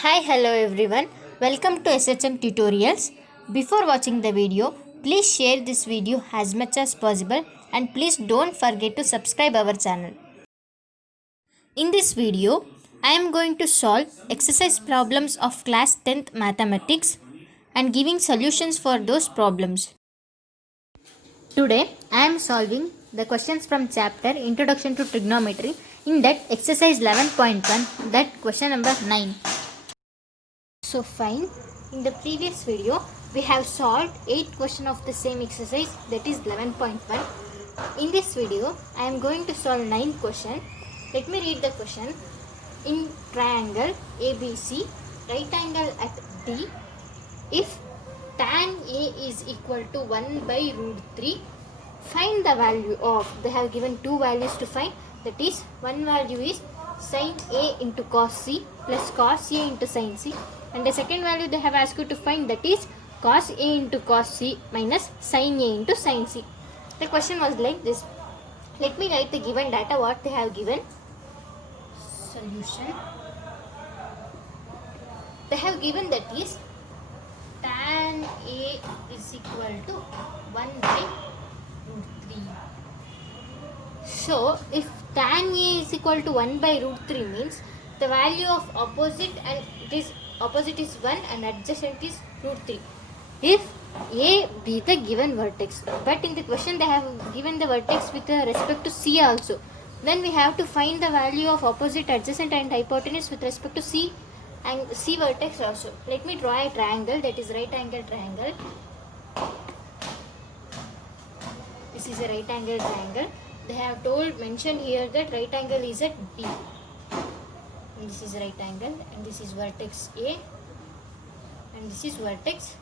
Hi, hello everyone. Welcome to SHM Tutorials. Before watching the video, please share this video as much as possible and please don't forget to subscribe our channel. In this video, I am going to solve exercise problems of class 10th mathematics and giving solutions for those problems. Today, I am solving the questions from chapter Introduction to Trigonometry in that exercise 11.1, that question number 9. So fine, in the previous video we have solved 8 questions of the same exercise, that is 11.1. In this video I am going to solve 9 question. Let me read the question. In triangle ABC, right angle at D, if tan A is equal to 1 by root 3, find the value of, they have given two values to find, that is one value is sin A into cos C plus cos A into sin C, and the second value they have asked you to find, that is cos A into cos C minus sin A into sin C. The question was like this. Let me write the given data what they have given. Solution. They have given that is tan A is equal to 1 by root 3. So if tan A is equal to 1 by root 3 means the value of opposite, and it is opposite is 1 and adjacent is root 3. If A be the given vertex, but in the question they have given the vertex with respect to C also, then we have to find the value of opposite, adjacent and hypotenuse with respect to C and C vertex also. Let me draw a triangle, that is right angle triangle. This is a right angle triangle. They have mentioned here that right angle is at D. And this is right angle and this is vertex A and this is vertex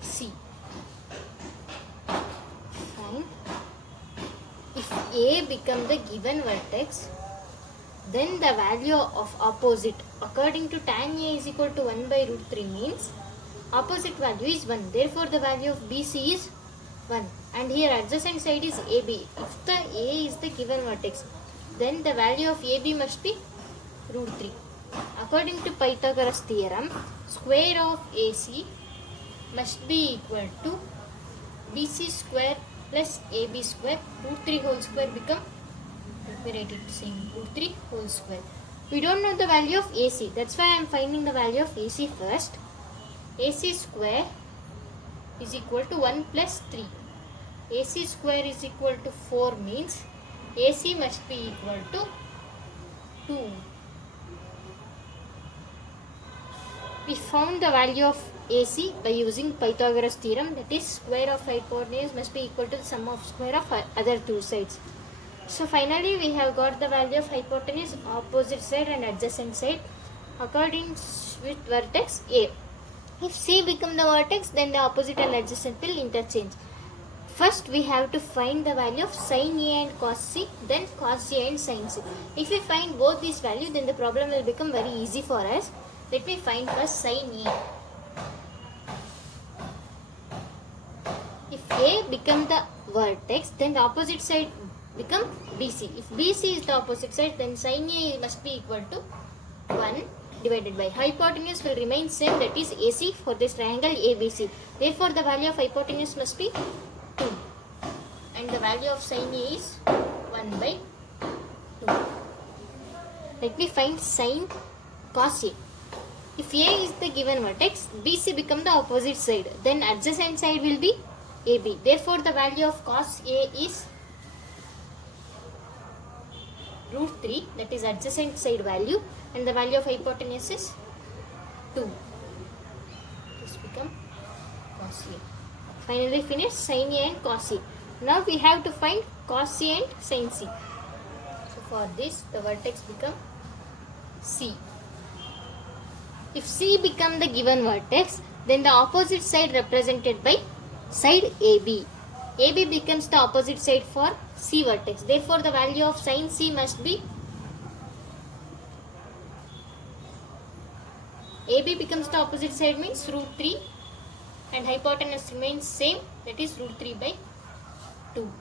C. Fine. If A become the given vertex, then the value of opposite according to tan A is equal to 1 by root 3 means opposite value is 1. Therefore the value of BC is 1, and here adjacent side is AB. If the A is the given vertex, then the value of AB must be root 3. According to Pythagoras theorem, square of AC must be equal to BC square plus AB square. Root 3 whole square become, let me write it same, root 3 whole square. We don't know the value of AC, that's why I am finding the value of AC first. AC square is equal to 1 plus 3. AC square is equal to 4 means AC must be equal to 2. We found the value of AC by using Pythagoras theorem, that is square of hypotenuse must be equal to the sum of square of other two sides. So finally we have got the value of hypotenuse, opposite side and adjacent side according with vertex A. If C become the vertex, then the opposite and adjacent will interchange. First we have to find the value of sin A and cos C, then cos A and sin C. If we find both these values, then the problem will become very easy for us. Let me find first sin A. If A become the vertex, then the opposite side become BC. If BC is the opposite side, then sin A must be equal to 1 divided by hypotenuse will remain same, that is AC for this triangle ABC. Therefore the value of hypotenuse must be 2 and the value of sin A is 1 by 2. Let me find sin cos A. If A is the given vertex, BC become the opposite side, then adjacent side will be AB. Therefore the value of cos A is root 3, that is adjacent side value, and the value of hypotenuse is 2. This become cos A. Finally finish sin A and cos A. Now we have to find cos C and sin C. So for this the vertex become C. If C become the given vertex, then the opposite side represented by side AB. AB becomes the opposite side for C vertex. Therefore the value of sin C must be, AB becomes the opposite side means root 3 and hypotenuse remains same, that is root 3 by 2.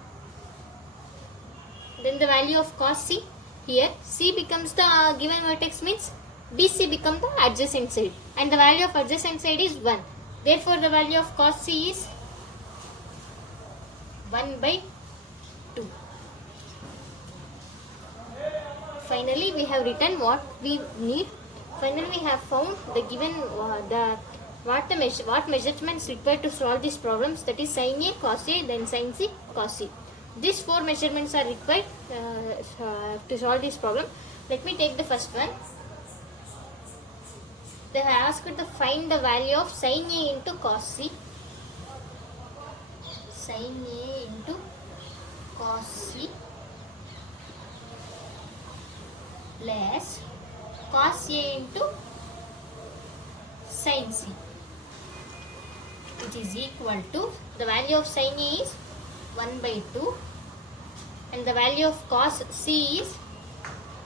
Then the value of cos C, here C becomes the given vertex means BC become the adjacent side, and the value of adjacent side is 1. Therefore, the value of cos C is 1 by 2. Finally, we have written what we need. Finally, we have found the given what measurements required to solve these problems, that is sin A, cos A, then sin C, cos C. These 4 measurements are required to solve this problem. Let me take the first one. They have asked to find the value of sin A into cos C. Sin A into cos C plus cos A into sin C, which is equal to, the value of sin A is 1 by 2 and the value of cos C is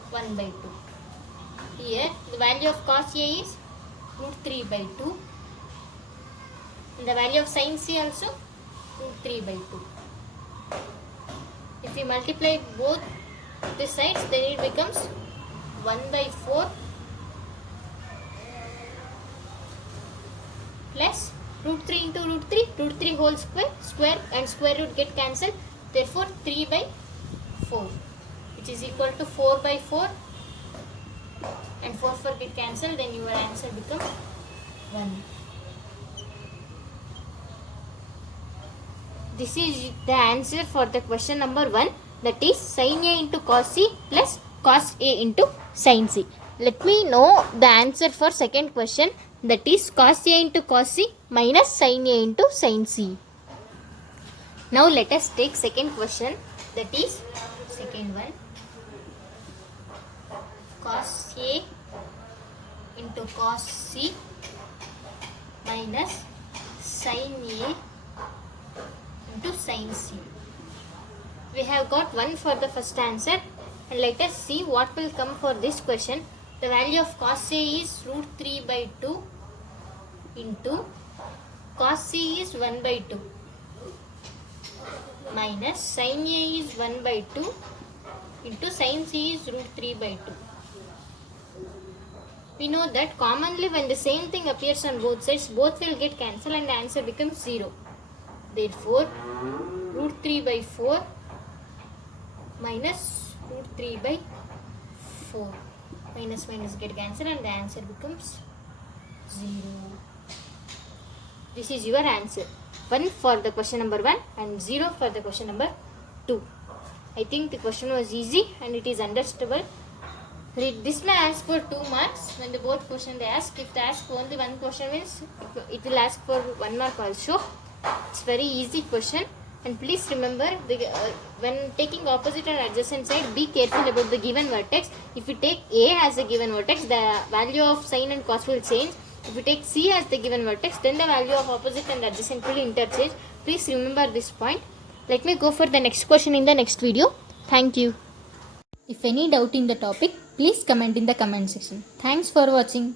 1 by 2. Here the value of cos A is root 3 by 2 and the value of sin C also root 3 by 2. If we multiply both the sides, then it becomes 1 by 4 plus root 3 into root 3 whole square and square root get cancelled, therefore 3 by 4, which is equal to 4 by 4 and 4 get cancelled, then your answer becomes 1. This is the answer for the question number 1, that is sin A into cos C plus cos A into sin C. Let me know the answer for second question, that is cos A into cos C minus sin A into sin C. Now let us take second question, that is second one, cos A into cos C minus sin A into sin C. We have got 1 for the first answer, and let us see what will come for this question. The value of cos A is root 3 by 2 into cos C is 1 by 2 minus sin A is 1 by 2 into sin C is root 3 by 2. We know that commonly when the same thing appears on both sides, both will get cancelled and the answer becomes 0. Therefore, root 3 by 4 minus root 3 by 4. Minus get cancelled and the answer becomes 0. This is your answer. 1 for the question number 1 and 0 for the question number 2. I think the question was easy and it is understandable. This may ask for 2 marks when the both question they ask. If they ask only one question means it will ask for 1 mark also. It's very easy question. And please remember, when taking opposite and adjacent side, be careful about the given vertex. If you take A as a given vertex, the value of sin and cos will change. If you take C as the given vertex, then the value of opposite and adjacent will interchange. Please remember this point. Let me go for the next question in the next video. Thank you. If any doubt in the topic, please comment in the comment section. Thanks for watching.